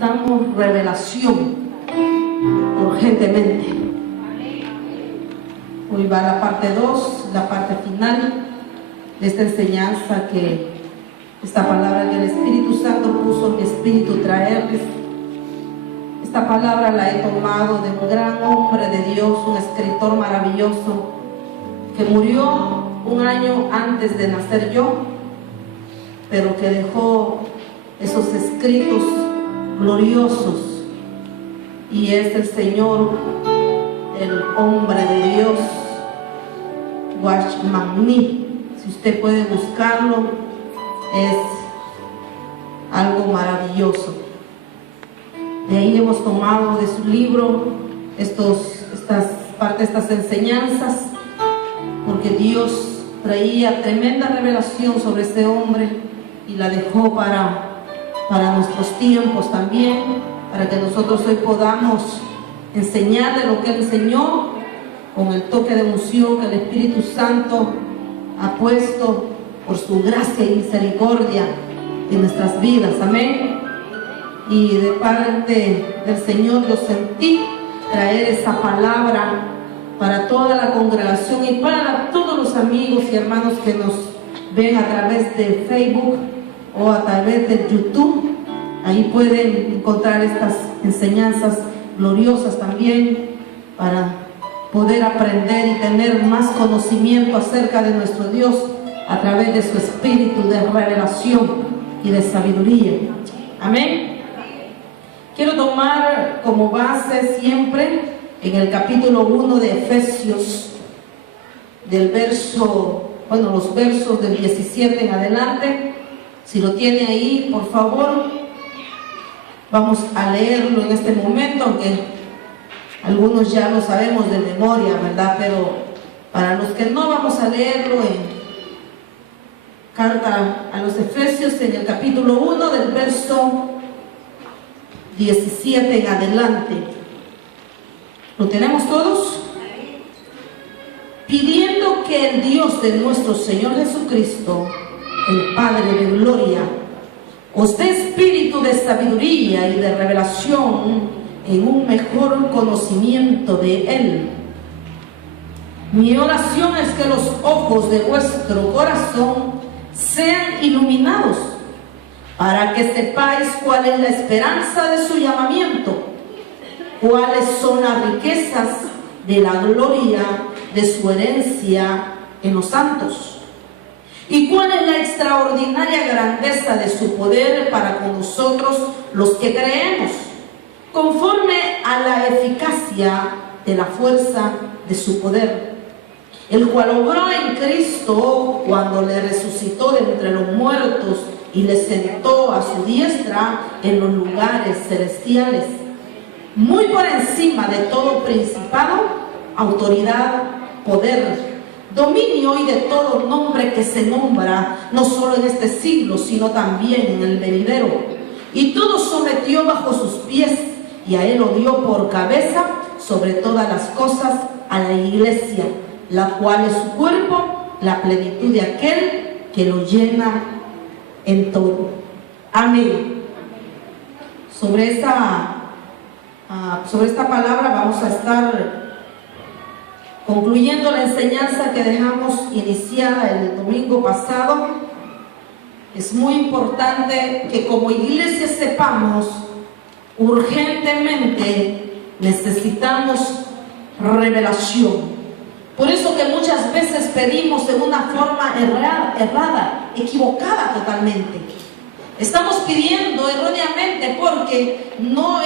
necesitamos revelación urgentemente. Hoy va la parte 2, la parte final de esta enseñanza que esta palabra que el Espíritu Santo puso en mi espíritu traerles. Esta palabra la he tomado de un gran hombre de Dios, un escritor maravilloso que murió un año antes de nacer yo, pero que dejó esos escritos gloriosos, y es el Señor, el hombre de Dios, Watchman Nee. Si usted puede buscarlo, es algo maravilloso. De ahí hemos tomado de su libro estas enseñanzas, porque Dios traía tremenda revelación sobre este hombre y la dejó para nuestros tiempos también, para que nosotros hoy podamos enseñarle lo que Él enseñó con el toque de unción que el Espíritu Santo ha puesto por su gracia y misericordia en nuestras vidas. Amén. Y de parte del Señor yo sentí traer esa palabra para toda la congregación y para todos los amigos y hermanos que nos ven a través de Facebook o a través de YouTube. Ahí pueden encontrar estas enseñanzas gloriosas también para poder aprender y tener más conocimiento acerca de nuestro Dios a través de su espíritu de revelación y de sabiduría. Amén. Quiero tomar como base siempre en el capítulo 1 de Efesios, los versos del 17 en adelante. Si lo tiene ahí, por favor, vamos a leerlo en este momento, aunque algunos ya lo sabemos de memoria, ¿verdad? Pero para los que no, vamos a leerlo en carta a los Efesios, en el capítulo 1 del verso 17 en adelante. ¿Lo tenemos todos? Pidiendo que el Dios de nuestro Señor Jesucristo, el Padre de gloria, os dé espíritu de sabiduría y de revelación en un mejor conocimiento de Él. Mi oración es que los ojos de vuestro corazón sean iluminados, para que sepáis cuál es la esperanza de su llamamiento, cuáles son las riquezas de la gloria de su herencia en los santos, y cuál es la extraordinaria grandeza de su poder para con nosotros los que creemos, conforme a la eficacia de la fuerza de su poder, el cual obró en Cristo cuando le resucitó de entre los muertos y le sentó a su diestra en los lugares celestiales, muy por encima de todo principado, autoridad, poder, dominio y de todo nombre que se nombra, no solo en este siglo, sino también en el venidero. Y todo sometió bajo sus pies, y a Él lo dio por cabeza sobre todas las cosas a la iglesia, la cual es su cuerpo, la plenitud de aquel que lo llena en todo. Amén. Sobre esta palabra vamos a estar concluyendo la enseñanza que dejamos iniciada el domingo pasado. Es muy importante que como iglesia sepamos, urgentemente necesitamos revelación. Por eso que muchas veces pedimos de una forma errada, equivocada totalmente. Estamos pidiendo erróneamente porque no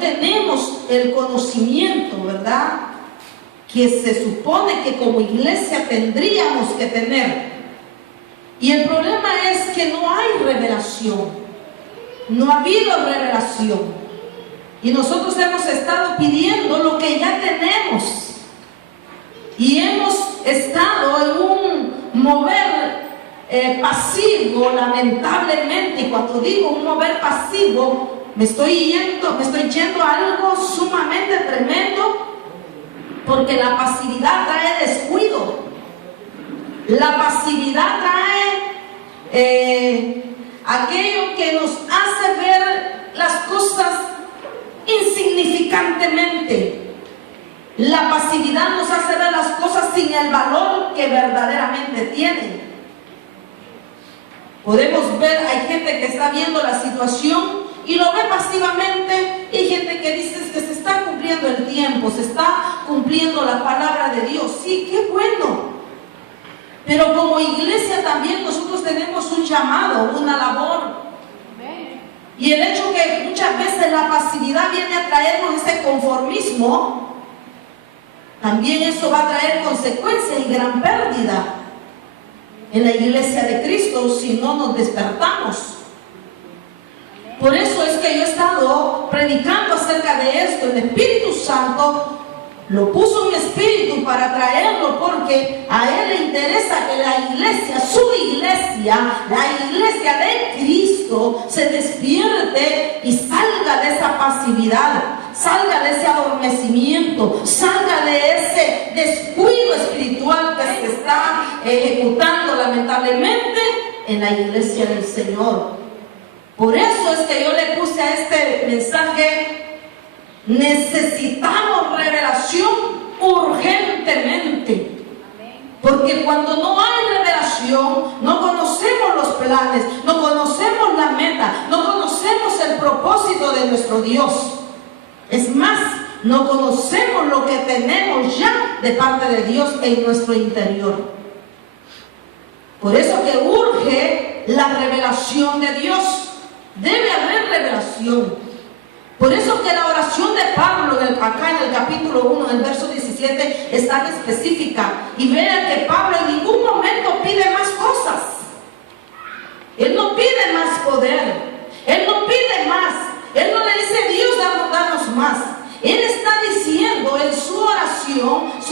tenemos el conocimiento, ¿verdad?, que se supone que como iglesia tendríamos que tener. Y el problema es que no hay revelación, no ha habido revelación. Y nosotros hemos estado pidiendo lo que ya tenemos. Y hemos estado en un mover pasivo, lamentablemente. Y cuando digo un mover pasivo, me estoy yendo a algo sumamente tremendo, porque la pasividad trae descuido. La pasividad trae aquello que nos hace ver constantemente. La pasividad nos hace ver las cosas sin el valor que verdaderamente tienen. Podemos ver, hay gente que está viendo la situación y lo ve pasivamente, y hay gente que dice que se está cumpliendo el tiempo, se está cumpliendo la palabra de Dios. Sí, qué bueno. Pero como iglesia también nosotros tenemos un llamado, una labor. Y el hecho que muchas veces la pasividad viene a traernos ese conformismo, también eso va a traer consecuencias y gran pérdida en la iglesia de Cristo si no nos despertamos. Por eso es que yo he estado predicando acerca de esto. El Espíritu Santo lo puso en mi espíritu para traerlo, porque a Él le interesa que la iglesia, su iglesia, la iglesia de Cristo, se despierte y salga de esa pasividad, salga de ese adormecimiento, salga de ese descuido espiritual que se está ejecutando lamentablemente en la iglesia del Señor. Por eso es que yo le puse a este mensaje: necesitamos revelación urgentemente. Porque cuando no hay revelación, no conocemos los planes, no conocemos la meta, no conocemos el propósito de nuestro Dios. Es más, no conocemos lo que tenemos ya de parte de Dios en nuestro interior. Por eso que urge la revelación de Dios. Debe haber revelación. Por eso que la oración de Pablo, acá en el capítulo 1, en el verso 17, es tan específica. Y vean que Pablo en ningún momento pide más cosas. Él no pide más poder. Él no pide más. Él no le dice: Dios, danos más. Él está diciendo en su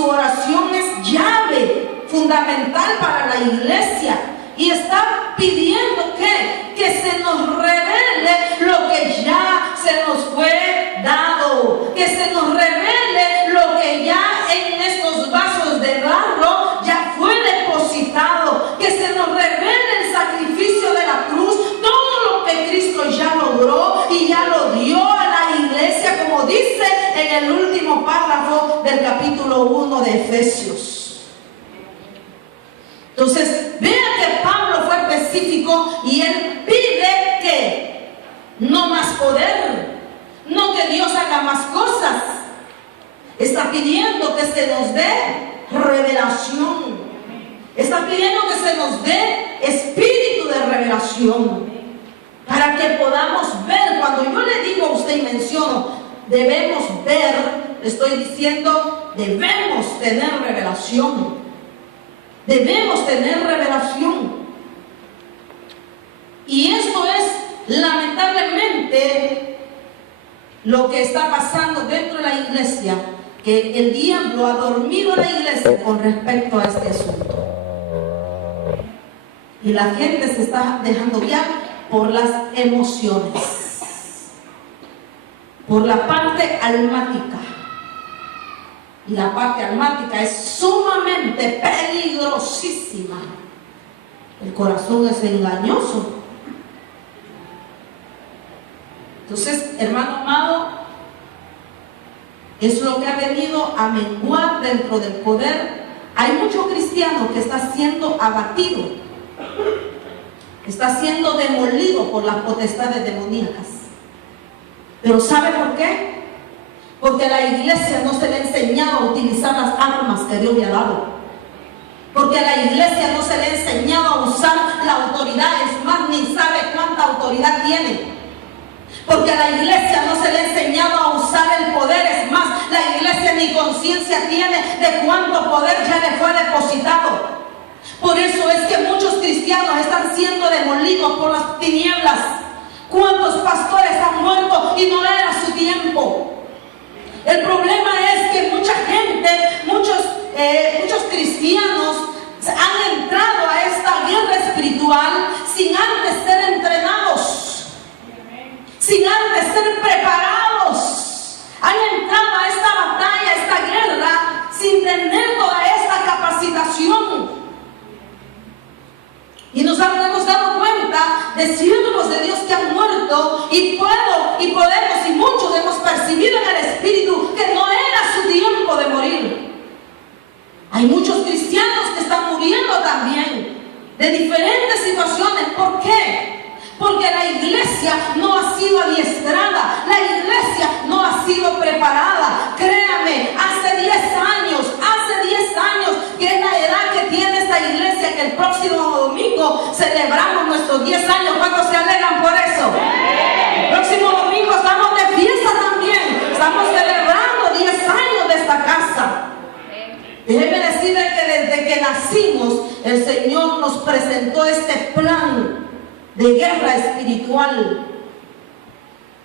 oración es llave fundamental para la iglesia. Y está pidiendo que se nos revele lo que ya se nos fue dado, que se nos revele lo que ya en estos vasos de barro ya fue depositado, que se nos revele el sacrificio de la cruz, todo lo que Cristo ya logró y ya lo dio a la iglesia, como dice en el último párrafo del capítulo 1 de Efesios. Entonces, vean que Pablo fue específico y él pide que no más poder, no que Dios haga más cosas. Está pidiendo que se nos dé revelación. Está pidiendo que se nos dé espíritu de revelación, para que podamos ver. Cuando yo le digo a usted y menciono, debemos ver, estoy diciendo, debemos tener revelación. Debemos tener revelación. Y esto es lamentablemente lo que está pasando dentro de la iglesia, que el diablo ha dormido a la iglesia con respecto a este asunto. Y la gente se está dejando guiar por las emociones, por la parte almática. Y la parte almática es sumamente peligrosísima. El corazón es engañoso. Entonces, hermano amado, es lo que ha venido a menguar dentro del poder. Hay mucho cristiano que está siendo abatido, está siendo demolido por las potestades demoníacas. Pero ¿sabe por qué? Porque a la iglesia no se le ha enseñado a utilizar las armas que Dios le ha dado. Porque a la iglesia no se le ha enseñado a usar la autoridad. Es más, ni sabe cuánta autoridad tiene. Porque a la iglesia no se le ha enseñado a usar el poder. Es más, la iglesia ni conciencia tiene de cuánto poder ya le fue depositado. Por eso es que muchos cristianos están siendo demolidos por las tinieblas. ¿Cuántos pastores han muerto y no era su tiempo? El problema es que mucha gente, muchos cristianos han entrado a esta guerra espiritual sin antes ser entrenados, sin antes ser preparados. Han entrado a esta batalla, a esta guerra, sin tener toda esta capacitación. Y nos hemos dado cuenta de siervos de Dios que han muerto, y podemos, y muchos hemos percibido en el Espíritu la iglesia no ha sido adiestrada, la iglesia no ha sido preparada. Créame, hace 10 años que es la edad que tiene esta iglesia, que el próximo domingo celebramos nuestros 10 años. ¿Cuántos se alegran por eso? El próximo domingo estamos de fiesta también, estamos celebrando 10 años de esta casa. Déjeme decirle que desde que nacimos, el Señor nos presentó este plan de guerra espiritual.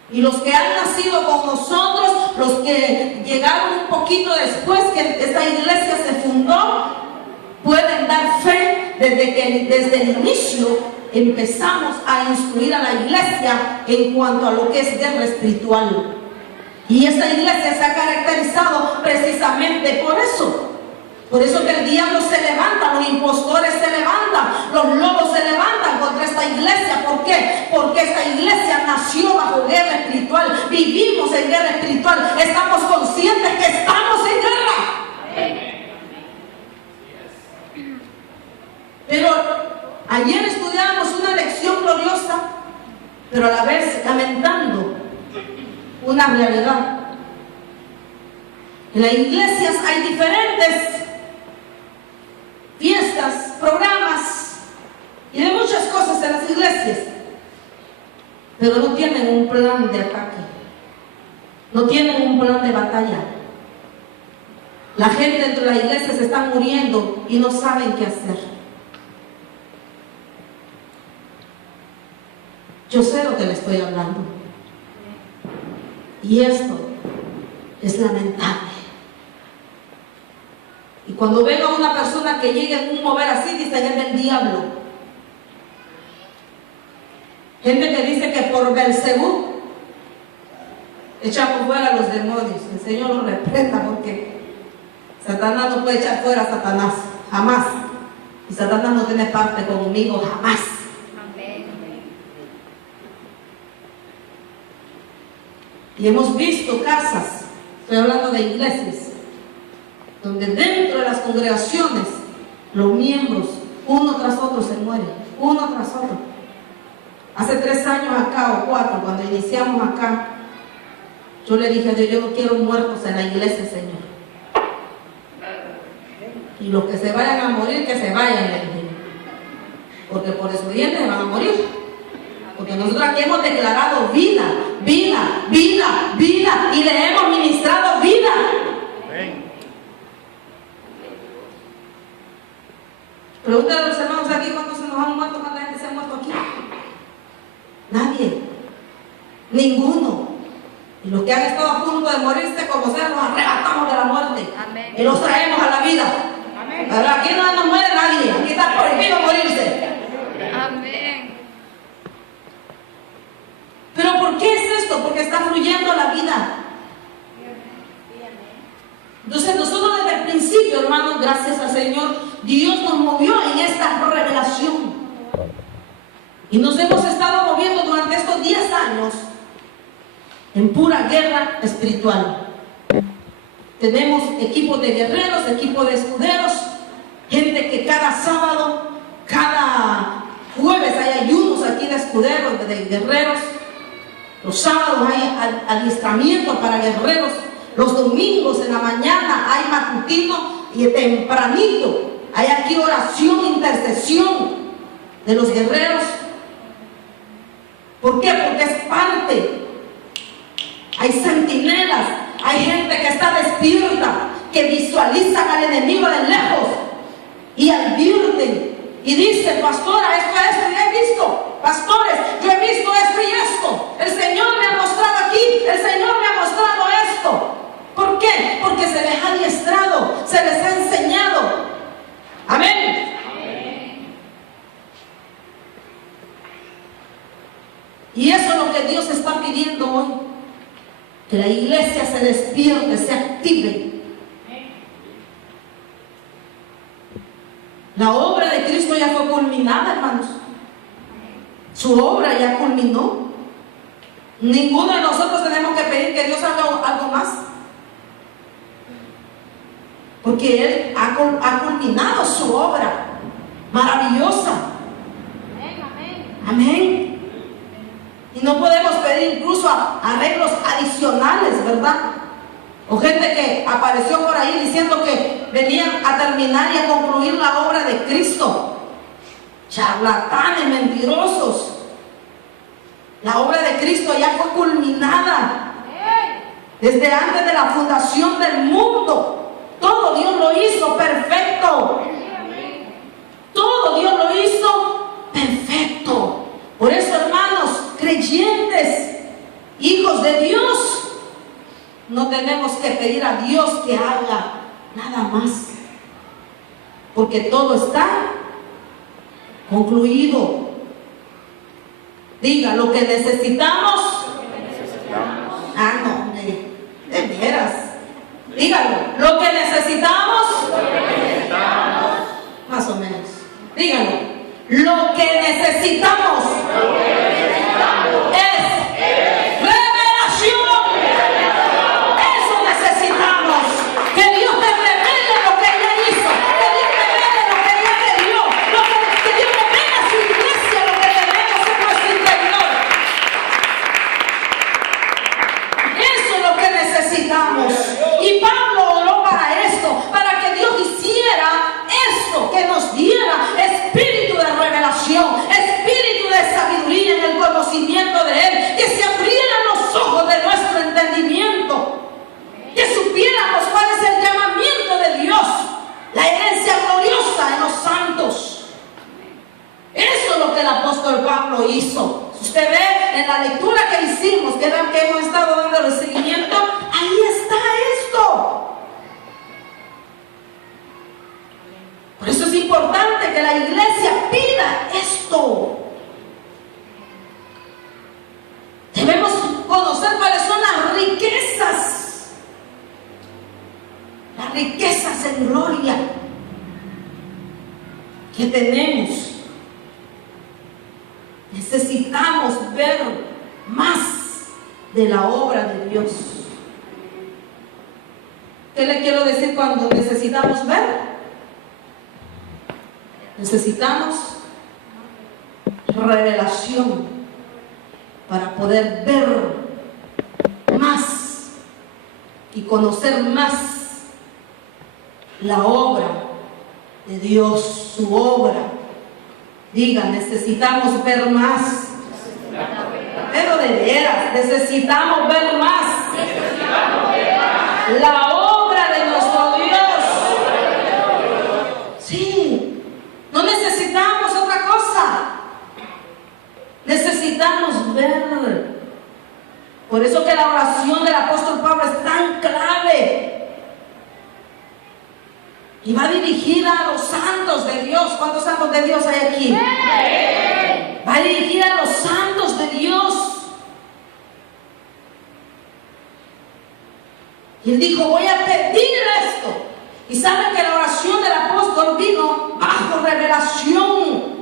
Y los que han nacido con nosotros, los que llegaron un poquito después que esta iglesia se fundó, pueden dar fe desde que desde el inicio empezamos a instruir a la iglesia en cuanto a lo que es guerra espiritual. Y esta iglesia se ha caracterizado precisamente por eso. Por eso que el diablo se levanta, los impostores se levantan, los lobos se levantan contra esta iglesia. ¿Por qué? Porque esta iglesia nació bajo guerra espiritual. Vivimos en guerra espiritual. Estamos conscientes que estamos en guerra. Pero ayer estudiábamos una lección gloriosa, pero a la vez lamentando una realidad. En las iglesias hay diferentes fiestas, programas y de muchas cosas en las iglesias, pero no tienen un plan de ataque, no tienen un plan de batalla. La gente dentro de la iglesia se está muriendo y no saben qué hacer. Yo sé lo que le estoy hablando, y esto es lamentable. Y cuando ven a una persona que llega en un mover así, dicen es del diablo. Gente que dice que por Belcebú echamos fuera a los demonios. El Señor los reprenda, porque Satanás no puede echar fuera a Satanás, jamás. Y Satanás no tiene parte conmigo, jamás. Y hemos visto casas, estoy hablando de iglesias, donde dentro de las congregaciones los miembros uno tras otro se mueren, uno tras otro. Hace 3 años acá o 4, cuando iniciamos acá, yo le dije a Dios, yo no quiero muertos en la iglesia, Señor. Y los que se vayan a morir, que se vayan, le dije, porque por desobedientes van a morir. Porque nosotros aquí hemos declarado vida, vida, vida, vida, y le hemos ministrado vida. Pregúntale a los hermanos aquí cuántos se nos han muerto, cuánta gente se ha muerto aquí. Nadie, ninguno. Y los que han estado a punto de morirse, como sea, los arrebatamos de la muerte. Amén. Y los traemos a la vida. Amén. Pero aquí no nos muere nadie, aquí está prohibido morirse. Amén. ¿Pero por qué es esto? Porque está fluyendo la vida. Entonces nosotros desde el principio, hermanos, gracias al Señor, Dios nos movió en esta revelación. Y nos hemos estado moviendo durante estos 10 años en pura guerra espiritual. Tenemos equipos de guerreros, equipos de escuderos, gente que cada sábado, cada jueves hay ayunos aquí de escuderos, de guerreros. Los sábados hay adiestramiento para guerreros. Los domingos en la mañana hay matutino y tempranito hay aquí oración, intercesión de los guerreros. ¿Por qué? Porque es parte. Hay centinelas, hay gente que está despierta, que visualizan al enemigo de lejos y advierten y dicen, pastora, esto, yo he visto, pastores, yo he visto esto y esto. El Señor me ha mostrado aquí, el Señor me ha mostrado esto. ¿Por qué? Porque se les ha adiestrado, se les ha enseñado. Amén. Y eso es lo que Dios está pidiendo hoy. Que la iglesia se despierte, se active. La obra de Cristo ya fue culminada, hermanos. Su obra ya culminó. Ninguno de nosotros tenemos que pedir que Dios haga algo más. Porque Él ha culminado su obra maravillosa. Amén. Y no podemos pedir incluso arreglos adicionales, ¿verdad? O gente que apareció por ahí diciendo que venían a terminar y a concluir la obra de Cristo. Charlatanes, mentirosos. La obra de Cristo ya fue culminada desde antes de la fundación del mundo. Todo Dios lo hizo perfecto. Todo Dios lo hizo perfecto. Por eso, hermanos, creyentes, hijos de Dios, no tenemos que pedir a Dios que haga nada más, porque todo está concluido. Diga, lo que necesitamos. Ah, no, de veras. Dígalo, lo que necesitamos. Más o menos. Dígalo, lo que necesitamos es revelación. Eso necesitamos. Que Dios te revele lo que ella hizo, que Dios te revele lo que ella te dio, que Dios revele a su iglesia lo que tenemos en nuestro interior. Eso es lo que necesitamos. Y Pablo oró para esto, para que Dios hiciera esto, que nos diera espíritu de revelación, espíritu de sabiduría en el conocimiento de Él, que se abrieran los ojos de nuestro entendimiento, que supiéramos cuál es el llamamiento de Dios, la herencia gloriosa en los santos. Eso es lo que el apóstol Pablo hizo. Si usted ve en la lectura que hicimos, que hemos estado dando el seguimiento, ahí está esto. Por eso es importante que la iglesia pida esto. Debemos conocer cuáles son las riquezas en gloria que tenemos. Necesitamos ver más de la obra de Dios. ¿Qué le quiero decir cuando necesitamos ver? Necesitamos revelación para poder ver más y conocer más la obra de Dios, su obra. Diga, necesitamos ver más. Pero de veras, necesitamos ver más la obra de nuestro Dios. Sí, no necesitamos otra cosa. Necesitamos ver. Por eso que la oración del apóstol Pablo es tan clave. Y va dirigida a los santos de Dios. ¿Cuántos santos de Dios hay aquí? Va dirigida a los santos de Dios. Y él dijo, voy a pedir esto. Y saben que la oración del apóstol vino bajo revelación.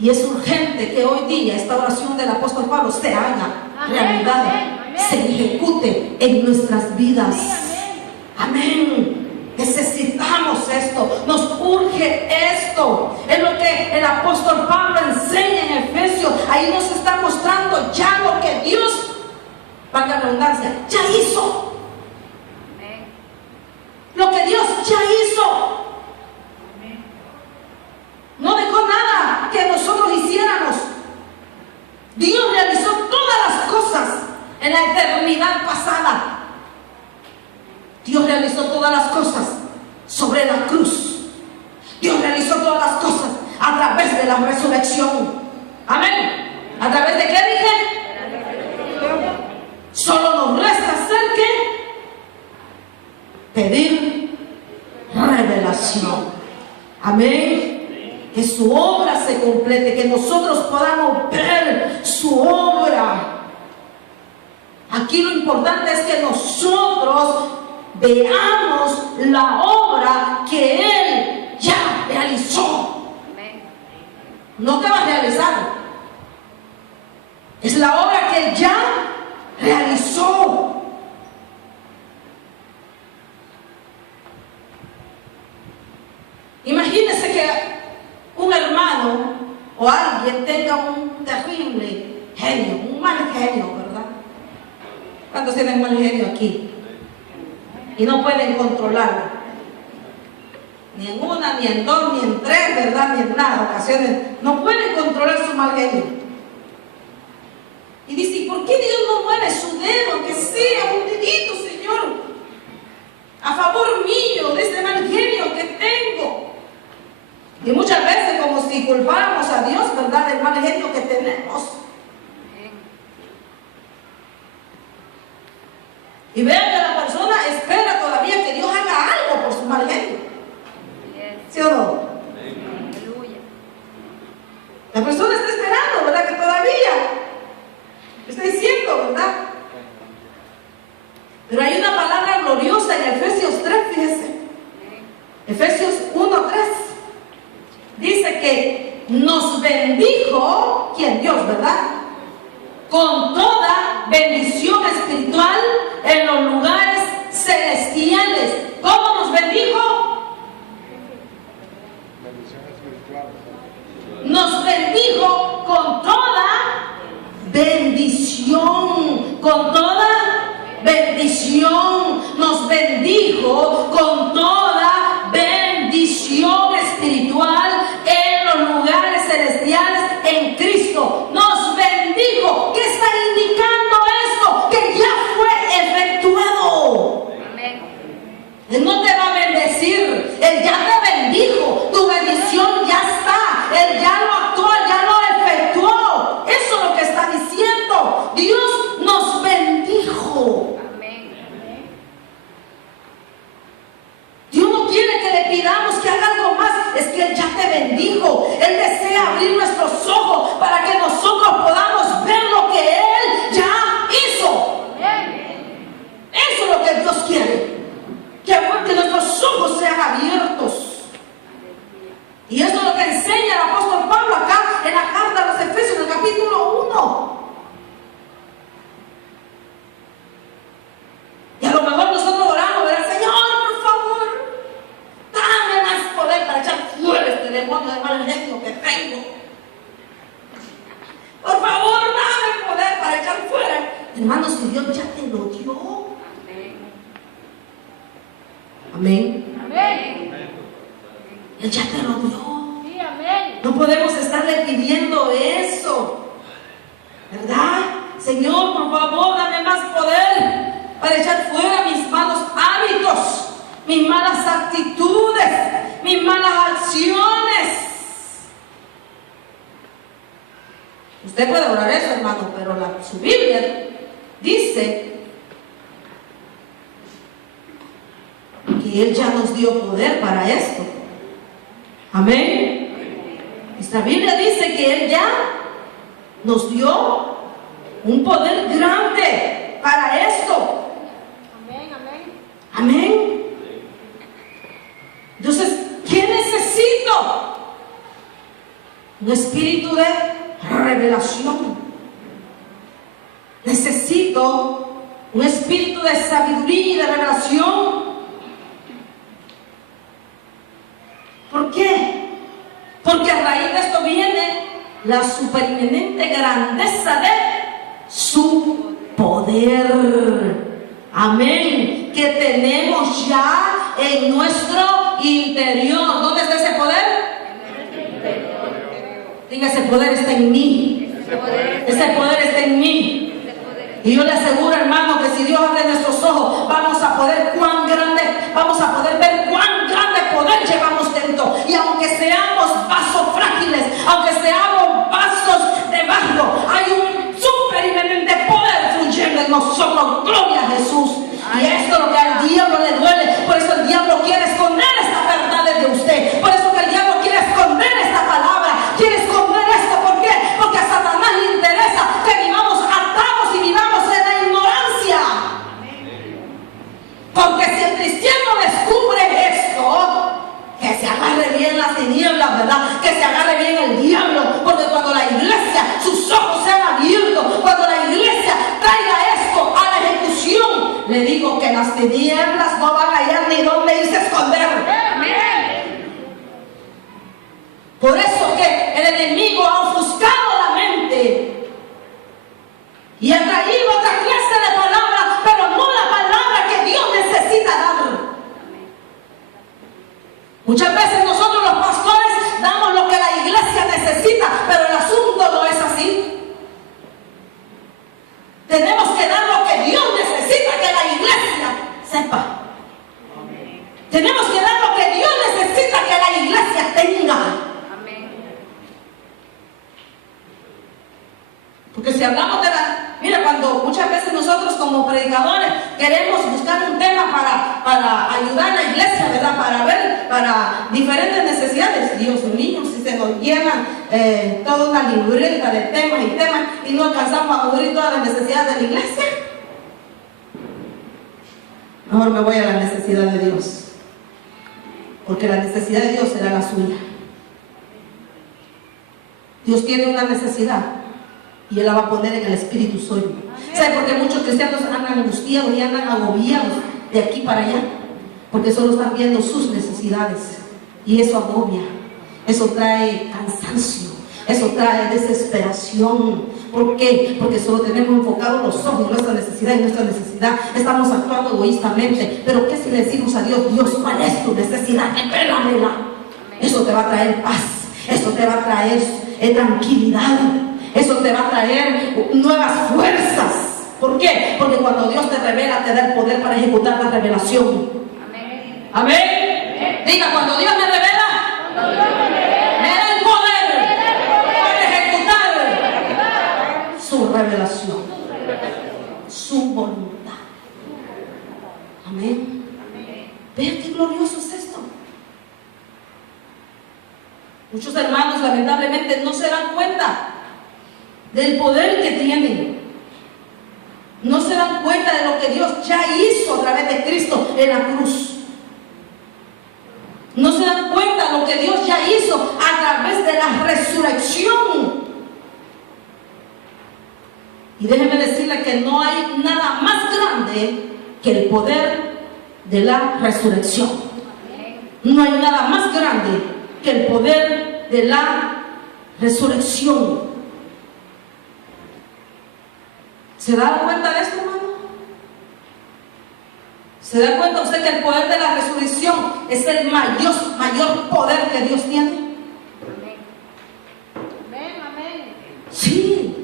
Y es urgente que hoy día esta oración del apóstol Pablo se haga realidad, se ejecute en nuestras vidas. Amén. Necesitamos esto, nos urge esto. Es lo que el apóstol Pablo enseña en Efesios. Ahí nos está mostrando ya lo que Dios, valga la redundancia, ya hizo. Lo que Dios ya hizo. No dejó nada que nosotros hiciéramos. Dios realizó todas las cosas en la eternidad pasada. Dios realizó todas las cosas sobre la cruz. Dios realizó todas las cosas a través de la resurrección. Amén. ¿A través de qué dije? Solo nos resta hacer ¿qué? Pedir revelación. Amén. Que su obra se complete, que nosotros podamos ver su obra. Aquí lo importante es que nosotros veamos la obra que Él ya realizó. No que va a realizar. Es la obra que Él ya realizó. Imagínense que un hermano o alguien tenga un terrible genio, un mal genio, ¿verdad? ¿Cuántos tienen mal genio aquí? Y no pueden controlarlo. Ni en una, ni en dos, ni en tres, ¿verdad? Ni en nada, ocasiones. No pueden controlar su mal genio. Y dice, ¿por qué Dios no mueve su dedo, aunque sea un dedito, Señor, a favor mío de este mal genio que tengo? Y muchas veces como si culpáramos a Dios, ¿verdad?, del mal genio que tenemos. Y vean que la persona espera todavía que Dios haga algo por su mal genio. ¿Sí o no? La persona está esperando, ¿verdad?, que todavía está diciendo, ¿verdad? Pero hay una palabra gloriosa en Efesios 3, fíjese. Efesios 1:3. Dice que nos bendijo, ¿quién? Dios, ¿verdad? Con toda bendición espiritual en los lugares celestiales. ¿Cómo nos bendijo? Bendición espiritual. Nos bendijo con toda bendición, con toda bendición. Nos bendijo con toda bendición espiritual en los lugares celestiales en Cristo. Nos bendijo. ¿Qué está indicando esto? Que ya fue efectuado. Él no te va a bendecir, Él ya te bendijo, tu bendición ya está, Él ya lo actuó, ya lo efectuó. Eso es lo que está diciendo. Dios nos bendijo. Dios no quiere que le pidamos que haga algo más, es que Él ya te bendijo. Él desea abrir nuestros ojos para que nosotros podamos ver lo que Él ya hizo. Eso es lo que Dios quiere. Que nuestros ojos sean abiertos. Y esto es lo que enseña el apóstol Pablo acá en la carta a los Efesios, en el capítulo 1. Y a lo mejor nosotros oramos, ¿verdad? Señor, por favor, dame más poder para echar fuera este demonio de mal genio que tengo. Por favor, dame poder para echar fuera. Hermanos, si Dios ya te lo dio. Amén. Amén. Él ya te lo dio. Sí, amén. No podemos estarle pidiendo eso, ¿verdad? Señor, por favor, dame más poder para echar fuera mis malos hábitos, mis malas actitudes, mis malas acciones. Usted puede orar eso, hermano, pero su Biblia dice que Él ya nos dio poder para esto. Amén. Nuestra Biblia dice que Él ya nos dio un poder grande para esto. Amén, amén. Amén. Entonces, ¿qué necesito? Un espíritu de revelación. Necesito un espíritu de sabiduría y de revelación. ¿Por qué? Porque a raíz de esto viene la supereminente grandeza de su poder. Amén. Que tenemos ya en nuestro interior. ¿Dónde está ese poder? Diga, ese poder está en mí. Ese poder está en mí. Y yo le aseguro, hermano, que si Dios abre nuestros ojos, vamos a poder ver cuán grande poder llevamos dentro. Y aunque seamos vasos frágiles, aunque seamos vasos de barro, hay un supereminente poder fluyendo en nosotros. Gloria a Jesús. Y esto es lo que al diablo le duele. Por eso el diablo quiere esconder estas verdades de usted. Por eso que el diablo quiere esconder esta palabra. Quiere esconder esto. ¿Por qué? Porque a Satanás le interesa que vivamos atados y vivamos en la ignorancia. Porque si el cristiano descubre esto, que se agarre bien las tinieblas, ¿verdad? Que se agarre bien el diablo. Porque cuando la iglesia, sus ojos sean abiertos, cuando la iglesia traiga esto a la ejecución, le digo que las tinieblas no van a hallar ni dónde irse a esconder. Por eso que el enemigo ha y ha traído otra clase de palabra, pero no la palabra que Dios necesita dar. Muchas veces nosotros los pastores damos lo que la iglesia necesita, pero el asunto no es así. Tenemos que dar lo que Dios necesita que la iglesia sepa. Tenemos que dar lo que Dios necesita que la iglesia tenga. Porque si hablamos de mira, cuando muchas veces nosotros como predicadores queremos buscar un tema para ayudar a la iglesia, ¿verdad? Para diferentes necesidades. Dios mío, si se nos llenan toda una libreta de temas y no alcanzamos a cubrir todas las necesidades de la iglesia, mejor me voy a la necesidad de Dios. Porque la necesidad de Dios será la suya. Dios tiene una necesidad y Él la va a poner en el espíritu suyo. ¿Sabe por qué muchos cristianos andan angustiados y andan agobiados de aquí para allá? Porque solo están viendo sus necesidades. Y eso agobia. Eso trae cansancio. Eso trae desesperación. ¿Por qué? Porque solo tenemos enfocados los ojos en nuestra necesidad y nuestra necesidad. Estamos actuando egoístamente. Pero ¿qué si le decimos a Dios, Dios, cuál es tu necesidad? Pélamela. Eso te va a traer paz. Eso te va a traer tranquilidad. Eso te va a traer nuevas fuerzas. ¿Por qué? Porque cuando Dios te revela, te da el poder para ejecutar la revelación. Amén. Amén. Diga, cuando Dios me revela, me da el poder para ejecutar su revelación, su voluntad. Amén. Vean qué glorioso es esto. Muchos hermanos lamentablemente no se dan cuenta del poder que tienen. No se dan cuenta de lo que Dios ya hizo a través de Cristo en la cruz. No se dan cuenta de lo que Dios ya hizo a través de la resurrección. Y déjenme decirle que no hay nada más grande que el poder de la resurrección. No hay nada más grande que el poder de la resurrección. ¿Se da cuenta de esto, hermano? ¿Se da cuenta usted que el poder de la resurrección es el mayor poder que Dios tiene? Amén, amén. Sí.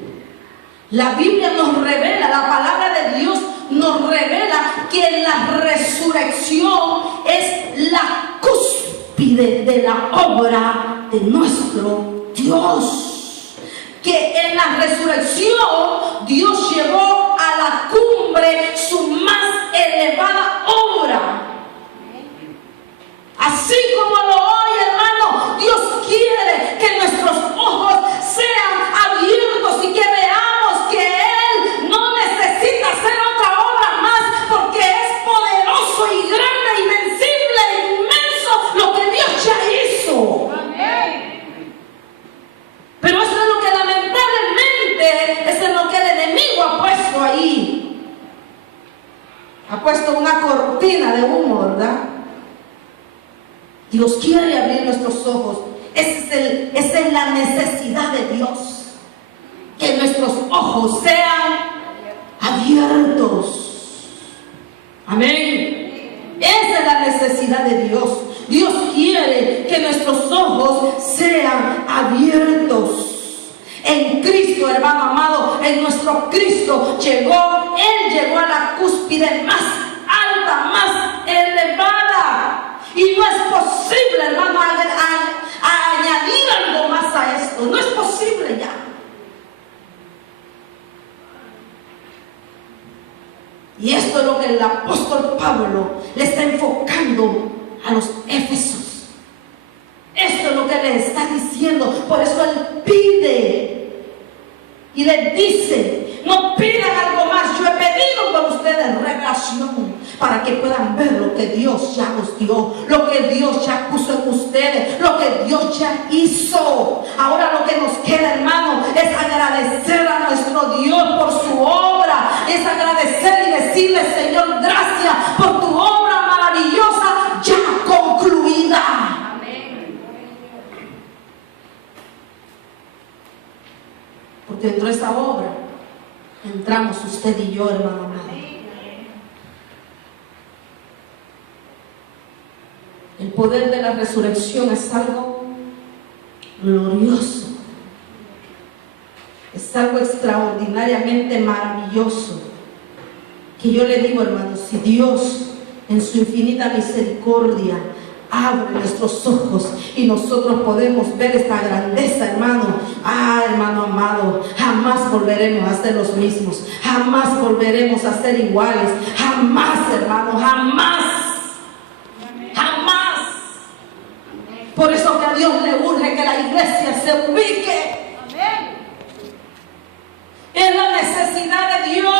La Biblia nos revela, la palabra de Dios nos revela que la resurrección es la cúspide de la obra de nuestro Dios. Que en la resurrección Dios llevó a la cumbre su más elevada obra. Así como lo oye, hermano, Dios quiere que nuestros ojos sean abiertos y que veamos que Él no necesita hacer otra obra más, porque es poderoso y grande, invencible, inmenso lo que Dios ya hizo. Pero eso es lo que lamentablemente, eso es lo que el enemigo ha puesto ahí. Ha puesto una cortina de humo, ¿verdad? Dios quiere abrir nuestros ojos. Esa es la necesidad de Dios. Que nuestros ojos sean abiertos. Amén. Esa es la necesidad de Dios. Dios quiere que nuestros ojos sean abiertos. En Cristo, hermano amado, en nuestro Cristo Él llegó a la cúspide más alta, más elevada. Y no es posible, hermano, añadir algo más a esto. No es posible ya. Y esto es lo que el apóstol Pablo le está enfocando a los Éfesos. Esto es lo que le está diciendo. Por eso él pide y le dice: no pidan algo más, yo he pedido por ustedes revelación, para que puedan ver lo que Dios ya os dio, lo que Dios ya puso en ustedes, lo que Dios ya hizo. Ahora lo que nos queda, hermano, es agradecer a nuestro Dios por su obra, es agradecer y decirle: Señor, gracias por tu obra maravillosa ya concluida. Amén. Porque dentro de esa obra entramos usted y yo, hermano amado. El poder de la resurrección es algo glorioso, es algo extraordinariamente maravilloso. Que yo le digo, hermanos, si Dios en su infinita misericordia abre nuestros ojos y nosotros podemos ver esta grandeza, hermano, hermano amado, jamás volveremos a ser los mismos, jamás volveremos a ser iguales, jamás, hermano, jamás. Por eso que a Dios le urge que la iglesia se ubique. Amén. Es la necesidad de Dios.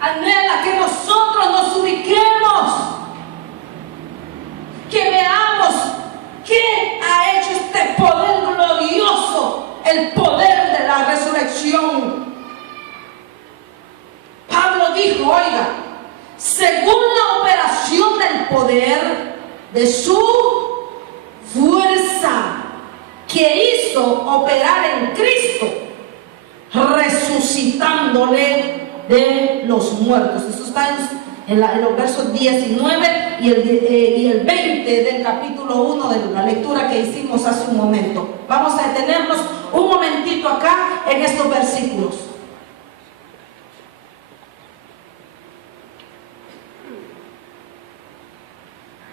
Anhela que nosotros nos ubiquemos, que veamos qué ha hecho este poder glorioso, el poder de la resurrección. Pablo dijo, oiga, según la operación del poder de su fuerza que hizo operar en Cristo, resucitándole de los muertos. Eso está en los versos 19 y el 20 del capítulo 1 de la lectura que hicimos hace un momento. Vamos a detenernos un momentito acá en estos versículos.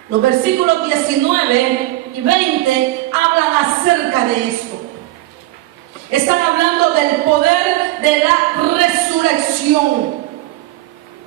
Los versículos 19 y 20 hablan acerca de esto. Están hablando del poder de la resurrección.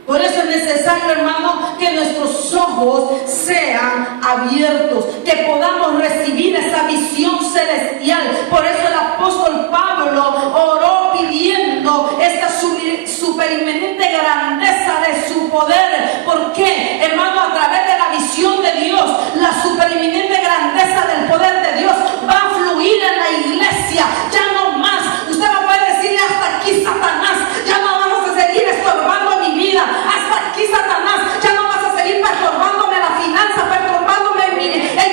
Por eso es necesario, hermano, que nuestros ojos sean abiertos, que podamos recibir esa visión celestial. Por eso el apóstol Pablo oró pidiendo esta superinminente grandeza de su poder. ¿Por qué, hermano? A través de la visión de Dios, la superinminente grandeza del poder de Dios va a fluir en la iglesia. Ya no más. Usted no puede decirle hasta aquí, Satanás, ya no vamos a seguir estorbando mi vida. Hasta aquí, Satanás, ya no vas a seguir perturbándome la finanza, perturbándome en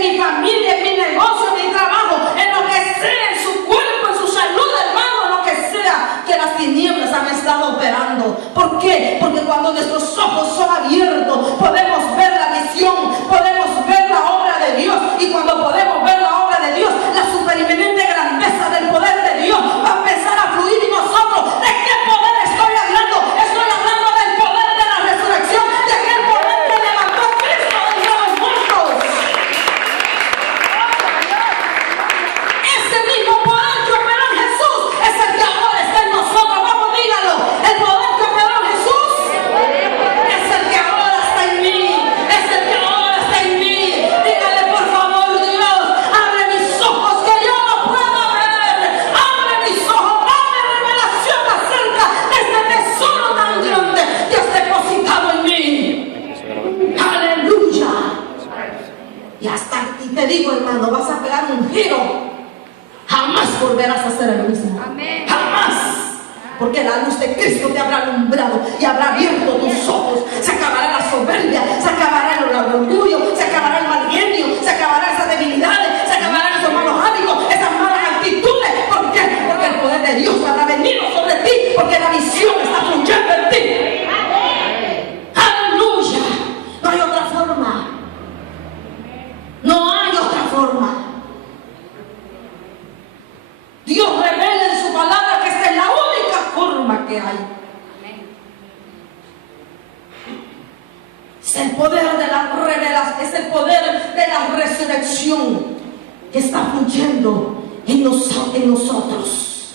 mi familia, en mi negocio, en mi trabajo, en lo que sea, en su cuerpo, en su salud, hermano, en lo que sea que las tinieblas han estado operando. ¿Por qué? Porque cuando nuestros ojos son abiertos, podemos ver la visión, podemos ver la obra de Dios, y cuando podemos ver la obra de Dios, la superinminente grandeza del poder de Dios va a empezar a fluir en nosotros. ¿De qué poder estoy hablando? Estoy hablando del poder de la resurrección, de aquel poder que levantó a Cristo de entre los muertos. Ese mismo poder que operó en Jesús es el que ahora está en nosotros. Vamos, dígalo. El poder que operó en Jesús es el que ahora está en mí. Es el que ahora está en mí. Dígale, por favor, Dios, abre mis ojos que yo no puedo ver. Abre mis ojos, dame revelación acerca de este tesoro tan grande que has depositado en mí. Aleluya. Y te digo, hermano, vas a pegar un giro. Jamás volverás a ser el mismo. Amén. Jamás. Porque la luz de Cristo te habrá alumbrado y habrá abierto tus ojos. Se acabará la soberbia, se acabará el orgullo, se acabará el mal genio, se acabará esas debilidades, se acabarán esos malos hábitos, esas malas actitudes. ¿Por qué? Porque el poder de Dios habrá venido sobre ti, porque la visión está fluyendo en ti. Aleluya. No hay otra forma. No hay otra forma. Dios revela en su palabra que esta es la única forma que hay. Es el poder de la revelación, es el poder de la resurrección que está fluyendo en nosotros.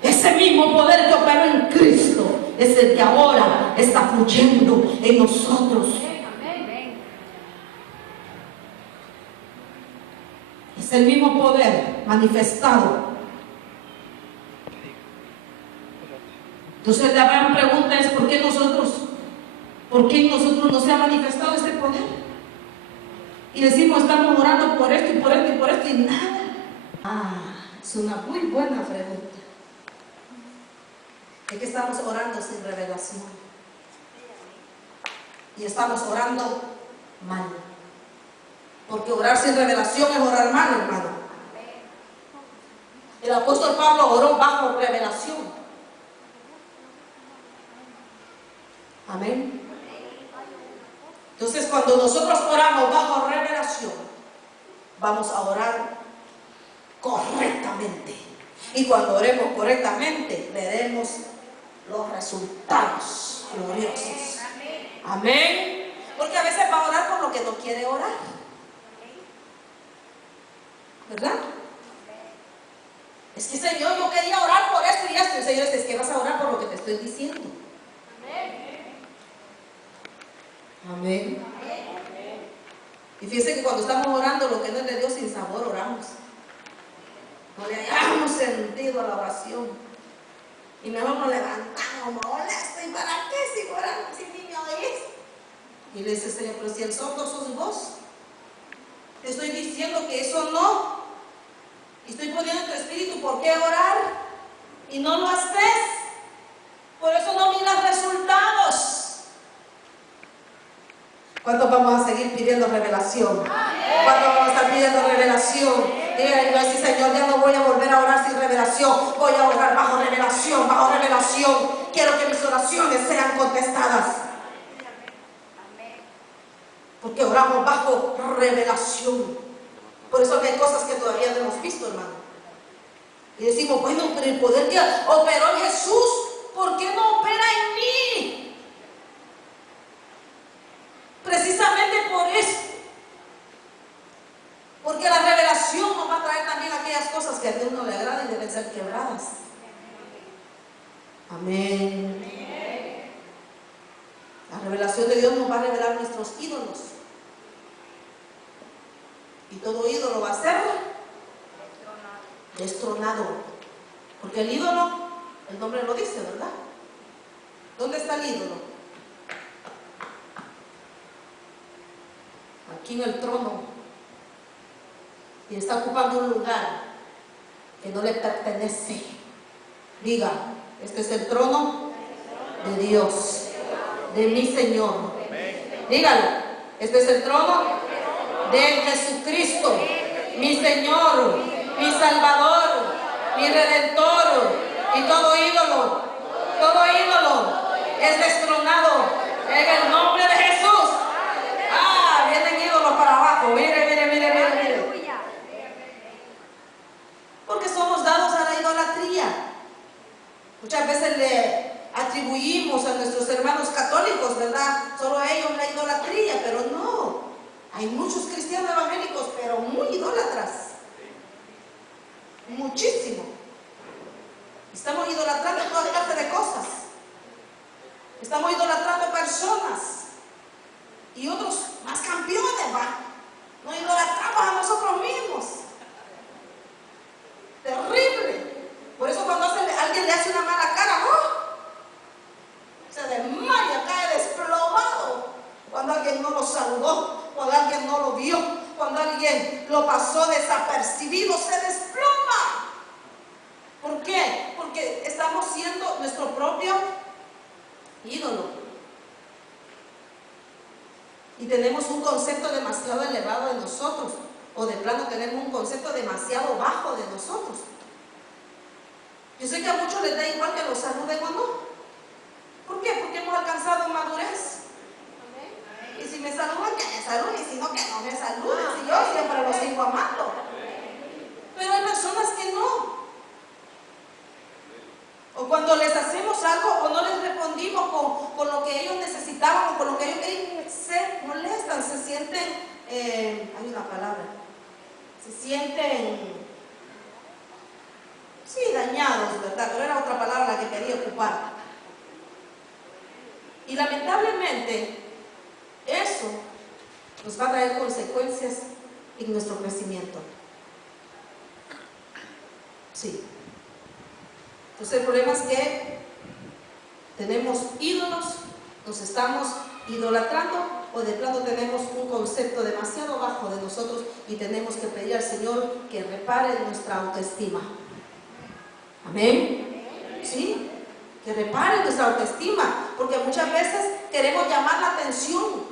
Ese mismo poder que operó en Cristo es el que ahora está fluyendo en nosotros. Es el mismo poder manifestado. Entonces la gran pregunta es ¿por qué en nosotros no se ha manifestado este poder? Y decimos, estamos orando por esto y por esto y por esto y nada. Es una muy buena pregunta. Es que estamos orando sin revelación. Y estamos orando mal. Porque orar sin revelación es orar mal, hermano. El apóstol Pablo oró bajo revelación. Amén. Entonces, cuando nosotros oramos bajo revelación, vamos a orar correctamente. Y cuando oremos correctamente, veremos los resultados gloriosos. Amén. Porque a veces va a orar por lo que no quiere orar, ¿verdad? Es que, Señor, yo quería orar por esto y esto. El Señor dice, es que vas a orar por lo que te estoy diciendo. Amén. Y fíjense que cuando estamos orando lo que no es de Dios, sin sabor oramos. No le hayamos sentido a la oración. Y mejor nos levantamos molesto. ¿Y para qué sigo orando si ni me oyes? Y le dice, Señor, pero si el sordo sos vos, te estoy diciendo que eso no. Y estoy poniendo en tu espíritu por qué orar y no lo haces. Por eso no miras resultados. ¿Cuántos vamos a seguir pidiendo revelación? ¿Cuántos vamos a estar pidiendo revelación? Díganle, yo así, Señor, ya no voy a volver a orar sin revelación. Voy a orar bajo revelación, bajo revelación. Quiero que mis oraciones sean contestadas. Porque oramos bajo revelación. Por eso hay cosas que todavía no hemos visto, hermano. Y decimos, bueno, pero el poder que operó en Jesús, ¿por qué no opera en mí? Precisamente por eso. Porque la revelación nos va a traer también aquellas cosas que a Dios no le agradan y deben ser quebradas. Amén. La revelación de Dios nos va a revelar nuestros ídolos. Y todo ídolo va a ser destronado. Porque el ídolo, el nombre lo dice, ¿verdad? ¿Dónde está el ídolo? Aquí en el trono. Y está ocupando un lugar que no le pertenece. Diga, este es el trono de Dios, de mi Señor. Dígalo, este es el trono de Jesucristo, mi Señor, mi Salvador, mi Redentor. Y todo ídolo es destronado en el nombre de Jesús. Ah, vienen ídolos para abajo. Mire. Porque somos dados a la idolatría. Muchas veces le atribuimos a nuestros hermanos católicos, ¿verdad? Solo a ellos la idolatría, pero no. Hay muchos cristianos evangélicos, pero muy idólatras. Muchísimo. Estamos idolatrando toda clase de cosas. Estamos idolatrando personas. Y otros más campeones, ¿va? Nos idolatramos a nosotros mismos. Terrible. Por eso cuando alguien le hace una mala cara, se desmaya, cae desplomado. Cuando alguien no lo saludó, cuando alguien no lo vio, cuando alguien lo pasó desapercibido, se desploma. ¿Por qué? Porque estamos siendo nuestro propio ídolo. Y tenemos un concepto demasiado elevado de nosotros. O de plano tenemos un concepto demasiado bajo de nosotros. Yo sé que a muchos les da igual que los saluden o no. ¿Por qué? Porque hemos alcanzado madurez. Y si me saludan, que me saluden. Y si no, que no me saluden. Si yo siempre los sigo amando. Pero hay personas que no. O cuando les hacemos algo o no les respondimos con lo que ellos necesitaban o con lo que ellos querían, se molestan, se sienten, hay una palabra, se sienten, sí, dañados, ¿verdad? Pero era otra palabra la que quería ocupar. Y lamentablemente, eso nos va a traer consecuencias en nuestro crecimiento. Sí. Entonces el problema es que tenemos ídolos, nos estamos idolatrando o de plano tenemos un concepto demasiado bajo de nosotros y tenemos que pedir al Señor que repare nuestra autoestima. Amén. ¿Sí? Que repare nuestra autoestima, porque muchas veces queremos llamar la atención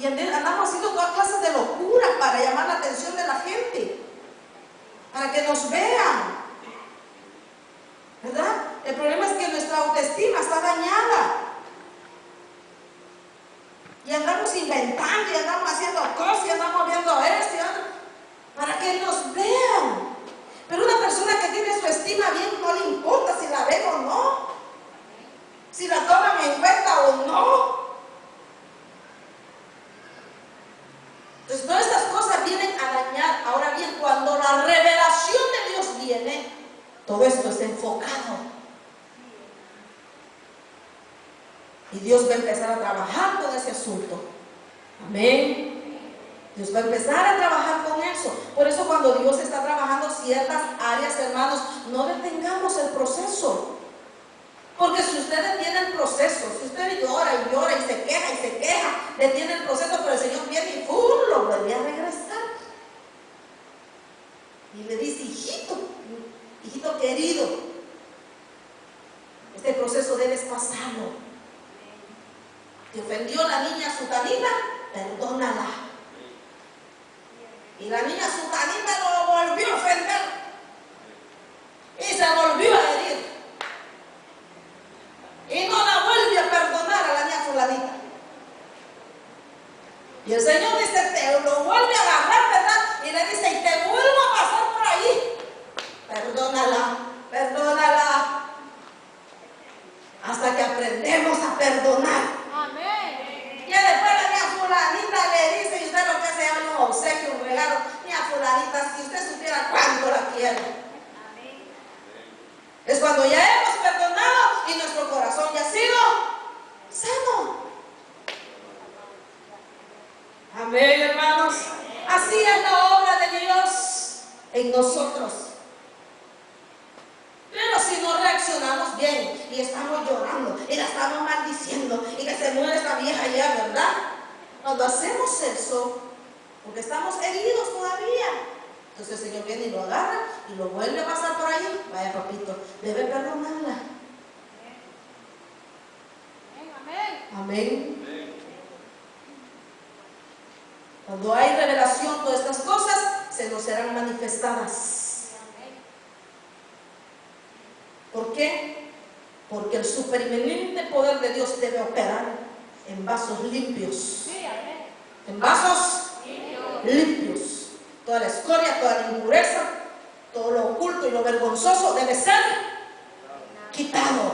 y andamos haciendo todas clases de locuras para llamar la atención de la gente, para que nos vean. que nos vean. Pero una persona que tiene su estima bien, no le importa si la ven o no, si la toman en cuenta o no. Entonces todas estas cosas vienen a dañar. Ahora bien, cuando la revelación de Dios viene, todo esto es enfocado. Y Dios va a empezar a trabajar con ese asunto. Amén. Dios va a empezar a trabajar con eso. Por eso cuando Dios está trabajando ciertas áreas, hermanos, no detengamos el proceso. Porque si ustedes tienen proceso, si usted llora y llora y se queja, detiene el proceso, pero el Señor viene y lo vuelve a regresar. Y le dice, hijito querido, este proceso debes pasarlo. Te ofendió la niña sutanita, perdónala. Y la niña sutanita lo volvió a ofender. Y se volvió a herir. Y no la vuelve a perdonar a la niña fulanita. Y el Señor dice, te lo vuelve a agarrar, ¿verdad? Y le dice, y te vuelvo a pasar por ahí. Perdónala, perdónala. Hasta que aprendemos a perdonar. Amén. Y después la niña fulanita le dice, y usted lo que se llama un obsequio, un regalo. Niña fulanita, si usted supiera cuánto la quiero. Es cuando ya hemos perdonado y nuestro corazón ya ha sido sano. Amén, hermanos. Así es la obra de Dios en nosotros. Pero si no reaccionamos bien y estamos llorando y la estamos maldiciendo y que se muere esta vieja ya, ¿verdad? Cuando hacemos eso, porque estamos heridos todavía, entonces el Señor viene y lo agarra y lo vuelve a pasar por ahí. Vaya, papito, debe perdonarla. Amén. Amén. Cuando hay revelación, todas estas cosas se nos serán manifestadas. ¿Por qué? Porque el supereminente poder de Dios debe operar en vasos limpios. En vasos limpios. Toda la escoria, toda la impureza, todo lo oculto y lo vergonzoso debe ser quitado.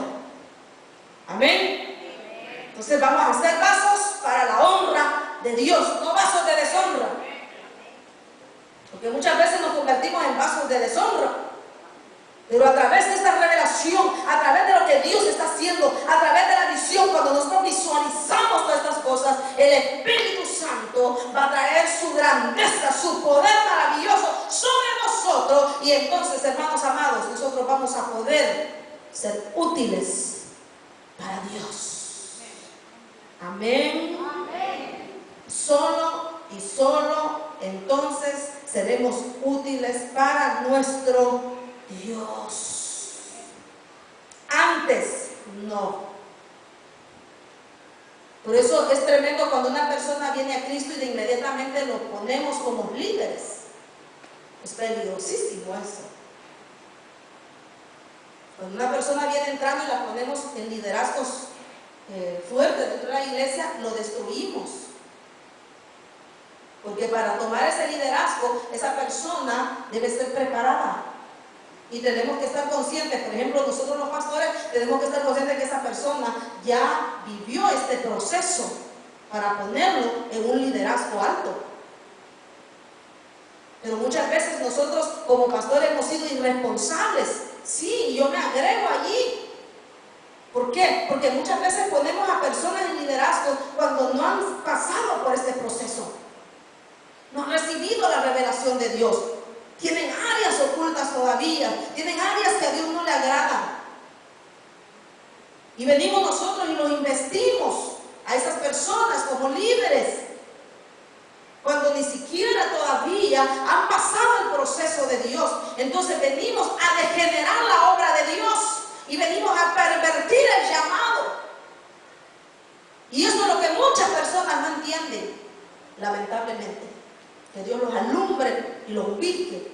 Amén. Entonces vamos a hacer vasos para la honra de Dios, no vasos de deshonra. Porque muchas veces nos convertimos en vasos de deshonra. Pero a través de esta revelación, a través de lo que Dios está haciendo, a través de la visión, cuando nosotros visualizamos todas estas cosas, el Espíritu Santo va a traer su grandeza, su poder maravilloso sobre nosotros. Y entonces, hermanos amados, nosotros vamos a poder ser útiles para Dios. Amén. Amén. Solo y solo entonces seremos útiles para nuestro Dios. Antes no. Por eso es tremendo cuando una persona viene a Cristo y de inmediatamente lo ponemos como líderes. Es peligrosísimo eso. Cuando una persona viene entrando y la ponemos en liderazgos fuertes dentro de la iglesia, lo destruimos. Porque para tomar ese liderazgo, esa persona debe ser preparada. Y tenemos que estar conscientes, por ejemplo, nosotros los pastores tenemos que estar conscientes de que esa persona ya vivió este proceso para ponerlo en un liderazgo alto. Pero muchas veces nosotros como pastores hemos sido irresponsables. Sí, yo me agrego allí. ¿Por qué? Porque muchas veces ponemos a personas en liderazgo cuando no han pasado por este proceso. No han recibido la revelación de Dios. Tienen áreas ocultas todavía. Tienen áreas que a Dios no le agradan. Y venimos nosotros y los investimos a esas personas como líderes, cuando ni siquiera todavía han pasado el proceso de Dios. Entonces venimos a degenerar la obra de Dios y venimos a pervertir el llamado. Y eso es lo que muchas personas no entienden, lamentablemente. Que Dios los alumbre y los ubique.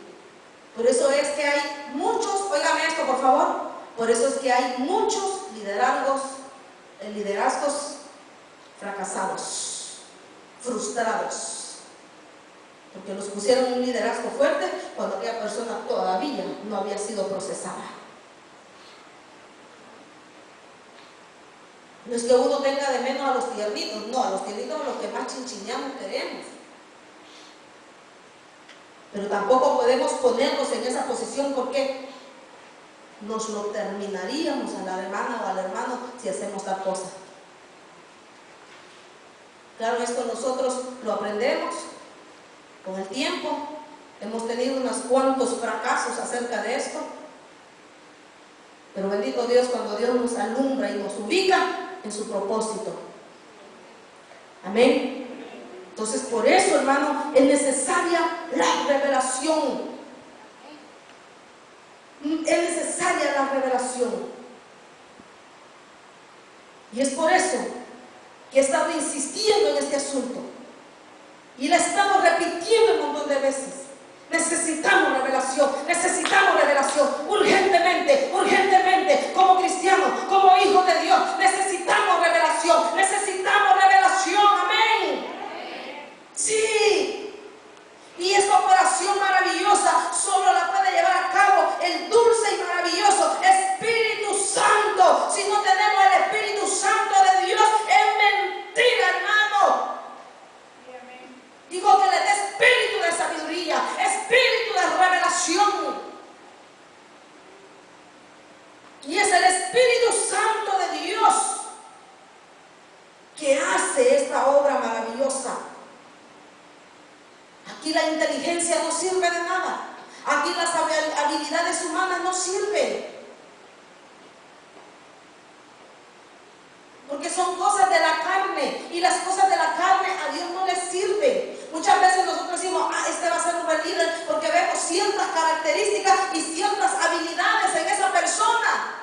Por eso es que hay muchos, óigame esto por favor, por eso es que hay muchos liderazgos fracasados, frustrados. porque los pusieron en un liderazgo fuerte cuando aquella persona todavía no había sido procesada. No es que uno tenga de menos a los tiernitos, no, a los tiernitos son los que más chinchineamos queremos. Pero tampoco podemos ponernos en esa posición porque nos lo terminaríamos a la hermana o al hermano si hacemos tal cosa. Claro, esto nosotros lo aprendemos con el tiempo. Hemos tenido unos cuantos fracasos acerca de esto. Pero bendito Dios cuando Dios nos alumbra y nos ubica en su propósito. Amén. Entonces por eso, hermano, es necesaria la revelación. Es necesaria la revelación. Y es por eso que he estado insistiendo en este asunto. Y le he estado repitiendo un montón de veces. Necesitamos revelación, urgentemente, como cristianos, como hijos de Dios, necesitamos revelación, amén. Sí, y esta operación maravillosa solo la puede llevar a cabo el dulce y maravilloso Espíritu Santo. Si no tenemos el Espíritu Santo de Dios, es mentira, hermano. Digo que le dé espíritu de sabiduría, espíritu de revelación. Y es el Espíritu Santo de Dios que hace esta obra maravillosa. Aquí la inteligencia no sirve de nada. Aquí las habilidades humanas no sirven. Porque son cosas de la carne. Y las cosas de la carne a Dios no les sirven. Muchas veces nosotros decimos, este va a ser un buen líder porque vemos ciertas características y ciertas habilidades en esa persona.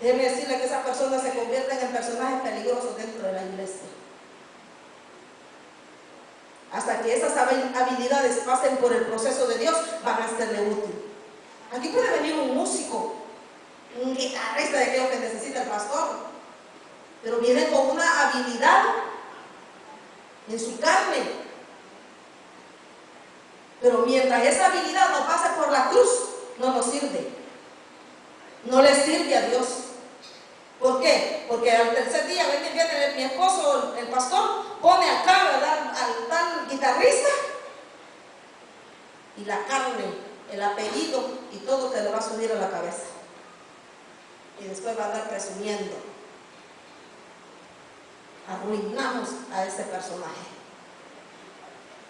Déjeme decirle que esas personas se convierten en personajes peligrosos dentro de la iglesia. Hasta que esas habilidades pasen por el proceso de Dios, van a serle útil. Aquí puede venir un músico, un guitarrista de aquello que necesita el pastor, pero viene con una habilidad en su carne. Pero mientras esa habilidad no pase por la cruz, no nos sirve. No le sirve a Dios. ¿Por qué? Porque al tercer día viene mi esposo, el pastor, pone acá, ¿verdad?, al tal guitarrista, y la carne, el apellido y todo te lo va a subir a la cabeza. Y después va a andar presumiendo. Arruinamos a ese personaje.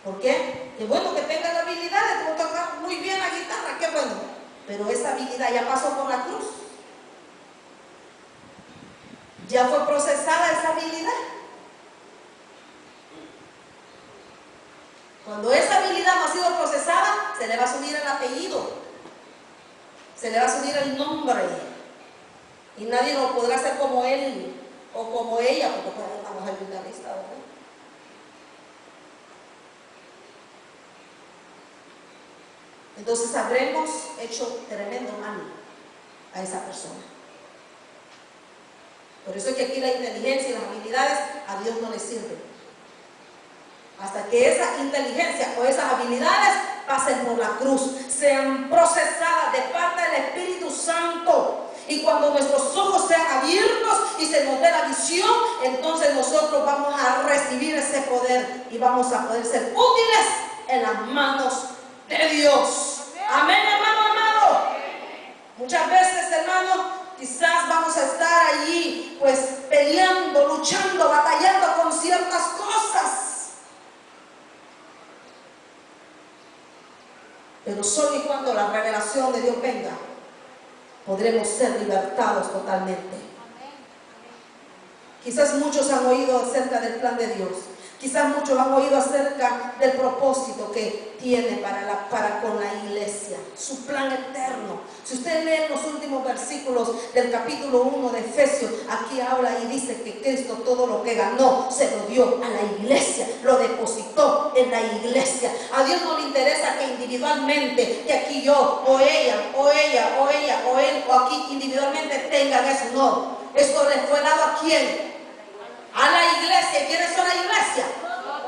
¿Por qué? Qué bueno que tenga la habilidad de tocar muy bien la guitarra, qué bueno. Pero esa habilidad ya pasó por la cruz. Ya fue procesada esa habilidad. Cuando esa habilidad no ha sido procesada, se le va a subir el apellido, se le va a subir el nombre, y nadie lo podrá hacer como él o como ella, porque fue una mujer guitarrista, ¿verdad? Entonces habremos hecho tremendo mal a esa persona. Por eso es que aquí la inteligencia y las habilidades a Dios no le sirven. Hasta que esa inteligencia o esas habilidades pasen por la cruz, sean procesadas de parte del Espíritu Santo. Y cuando nuestros ojos sean abiertos y se nos dé la visión, entonces nosotros vamos a recibir ese poder y vamos a poder ser útiles en las manos de Dios. Amén, hermano amado. Muchas veces, hermano, quizás vamos a estar allí pues peleando, luchando, batallando con ciertas cosas. Pero solo y cuando la revelación de Dios venga, podremos ser libertados totalmente. Quizás muchos han oído acerca del plan de Dios. Quizás muchos han oído acerca del propósito que tiene para con la iglesia, su plan eterno. Si usted lee los últimos versículos del capítulo 1 de Efesios, aquí habla y dice que Cristo todo lo que ganó se lo dio a la iglesia, lo depositó en la iglesia. A Dios no le interesa que individualmente, que aquí yo, o ella, o ella, o ella, o él, o aquí individualmente tengan eso. No, esto le fue dado ¿a quién? A la iglesia. ¿Quiénes son la iglesia?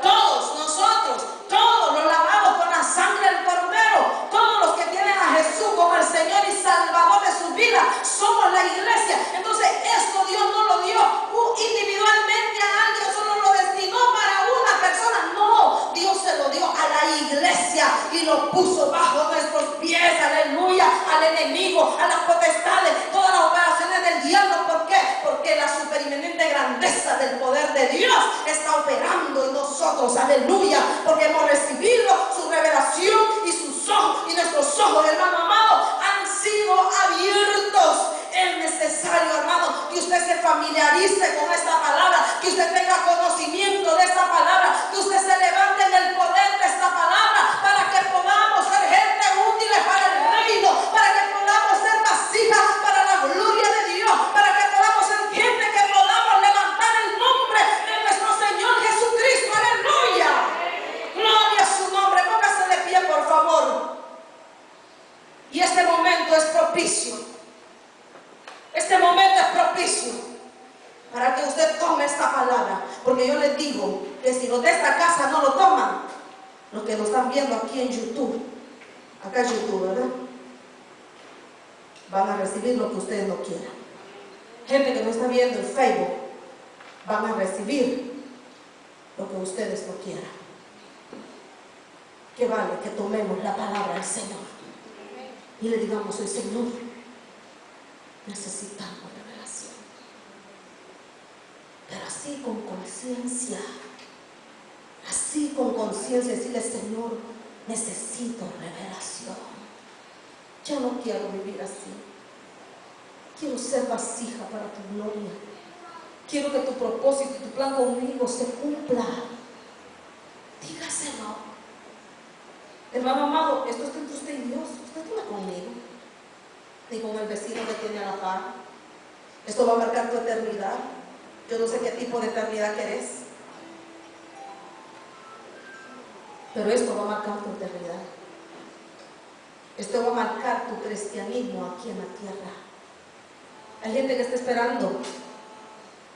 Todos nosotros, todos todos los lavados con la sangre del Cordero, todos los que tienen a Jesús como el Señor y Salvador de su vida, somos la iglesia. Entonces esto Dios no lo dio individualmente a alguien, solo lo destinó para una persona. No, Dios se lo dio a la iglesia y lo puso bajo nuestros pies. Aleluya. Al enemigo, a las potestades, todas las operaciones del diablo. ¿Por qué? Porque la superinminente grandeza del poder de Dios está operando en nosotros. Aleluya. Porque hemos recibido su revelación y sus ojos y nuestros ojos, hermano amado, han sido abiertos. Es necesario, hermano, que usted se familiarice con esta palabra, que usted tenga conocimiento de esta palabra, que usted se levante en el poder de esta palabra, para que podamos ser gente útiles para el reino, para que podamos ser vasijas para la gloria de Dios, para que podamos ser gente que podamos levantar el nombre de nuestro Señor Jesucristo. Aleluya. Gloria a su nombre. Póngase de pie, por favor. Y este momento es propicio. Este momento es propicio para que usted tome esta palabra. Porque yo les digo que si los de esta casa no lo toman, los que nos están viendo aquí en YouTube, acá es YouTube, ¿verdad? Van a recibir lo que ustedes no quieran. Gente que no está viendo en Facebook, van a recibir lo que ustedes no quieran. Que vale que tomemos la palabra del Señor y le digamos al Señor: necesitamos revelación, pero así con conciencia, decirle: Señor, necesito revelación. Yo no quiero vivir así. Quiero ser vasija para tu gloria. Quiero que tu propósito y tu plan conmigo se cumpla. Dígaselo. Hermano amado, esto está entre usted y Dios. Usted no está conmigo, ni con el vecino que tiene a la par. Esto va a marcar tu eternidad. Yo no sé qué tipo de eternidad querés, pero esto va a marcar tu eternidad. Esto va a marcar tu cristianismo aquí en la tierra. Hay gente que está esperando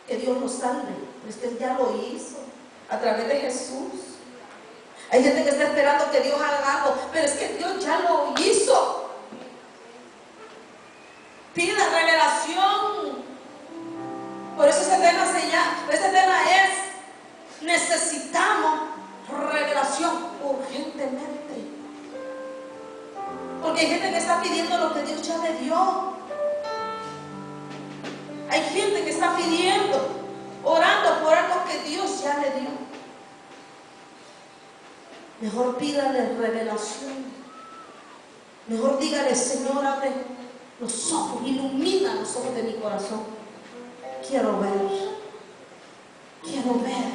que Dios los salve, pero es que Él ya lo hizo a través de Jesús. Hay gente que está esperando que Dios haga algo, pero es que Dios ya lo hizo. Pida revelación. Por eso ese tema es: necesitamos revelación urgentemente. Porque hay gente que está pidiendo lo que Dios ya le dio. Hay gente que está pidiendo, orando por algo que Dios ya le dio. Mejor pídale revelación. Mejor dígale: Señor, abre los ojos, ilumina los ojos de mi corazón. Quiero ver, quiero ver,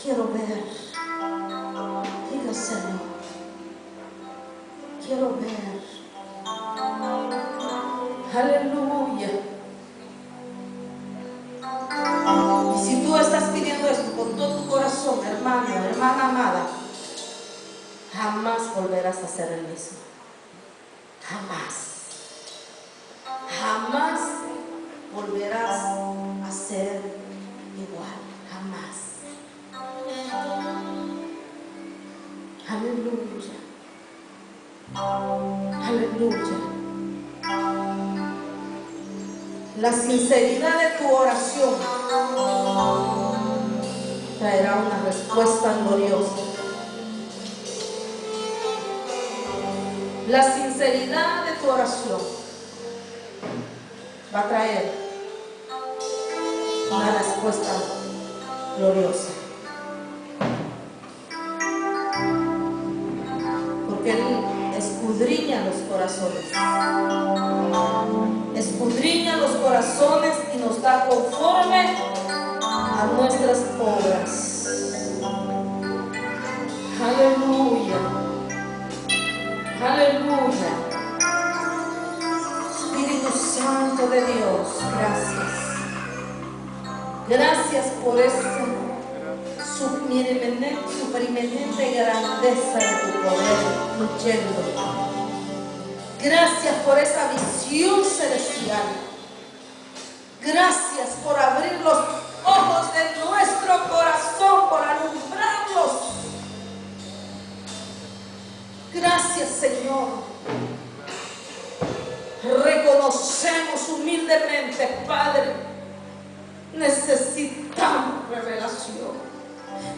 quiero ver. Dígaselo: quiero ver. Aleluya. Y si tú estás pidiendo esto con todo tu corazón, hermano, hermana amada, jamás volverás a ser el mismo. Jamás. Jamás volverás a ser igual. Jamás. Aleluya. Aleluya. La sinceridad de tu oración traerá una respuesta gloriosa. La sinceridad de tu oración va a traer una respuesta gloriosa. Porque Él escudriña los corazones. Escudriña los corazones y nos da conforme a nuestras obras. Aleluya. Aleluya. Espíritu Santo de Dios, gracias. Gracias por esa superiminente grandeza de tu poder fluyendo. Gracias por esa visión celestial. Gracias por abrir los ojos de nuestro corazón, por alumbrarlos Gracias, Señor. Reconocemos humildemente, Padre, necesitamos revelación.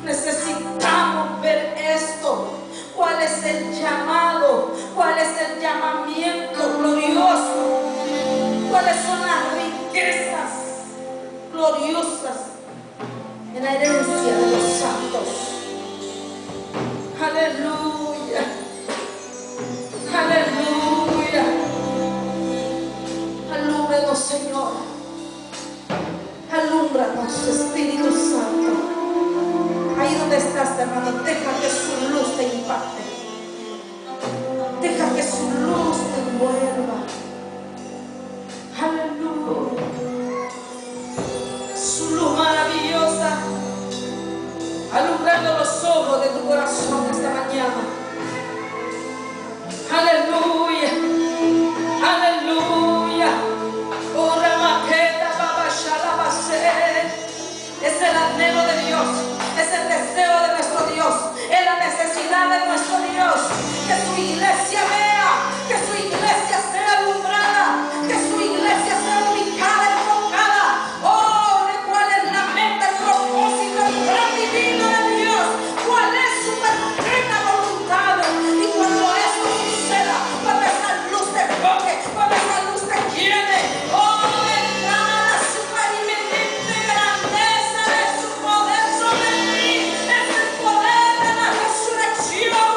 Necesitamos ver esto. ¿Cuál es el llamado? ¿Cuál es el llamamiento glorioso? ¿Cuáles son las riquezas gloriosas en la herencia de los santos? Aleluya. Aleluya. Alúmbranos, Señor. Alúmbranos, Espíritu Santo. Ahí donde estás, hermano, deja que su luz te impacte. Deja que su luz te envuelva. Aleluya. Su luz maravillosa, alumbrando los ojos de tu corazón esta mañana. Aleluya. Aleluya. Oh, Ramaqueta, Babashalabase. Es el anhelo de Dios. Es el deseo de nuestro Dios. Es la necesidad de nuestro Dios. Que su iglesia vea. Que su iglesia sea alumbrada. Que su iglesia sea ubicada, enfocada. Oh, de cuál es la meta, el propósito, el plan divino de Dios. Cuál es su perfecta voluntad. Y cuando esto suceda, cuando esa luz te toque, cuando esa luz te llene, oh, vendrá la supereminente grandeza de su poder sobre ti. Es el poder de la resurrección.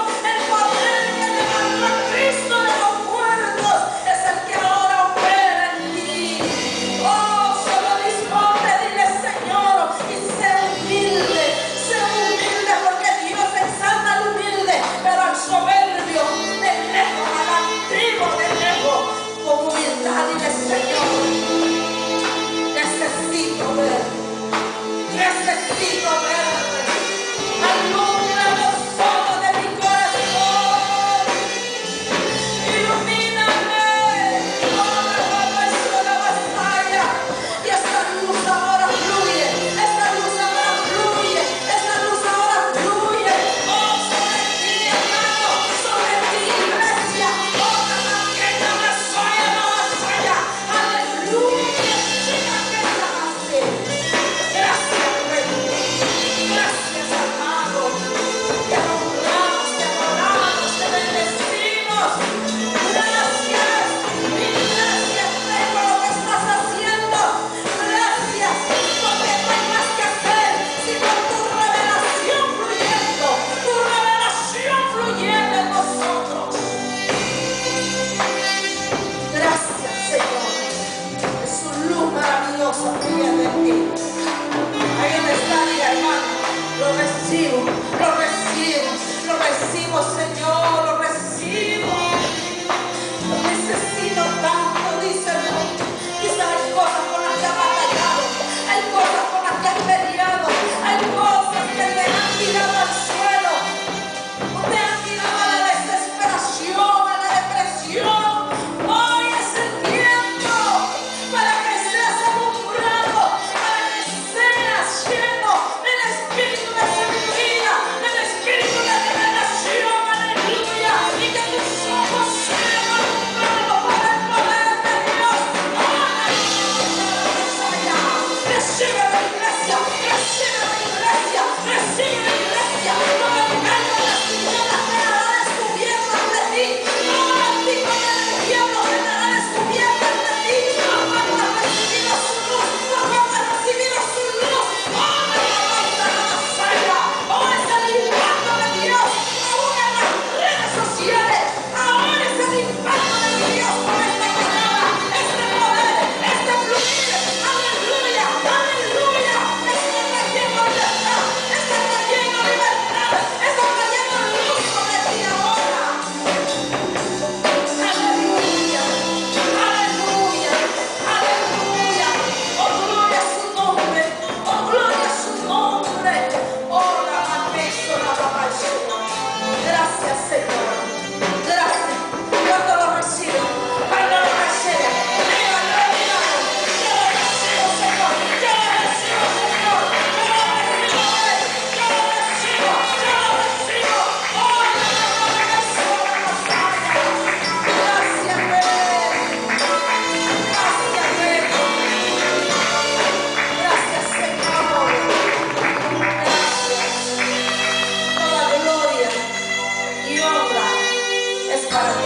para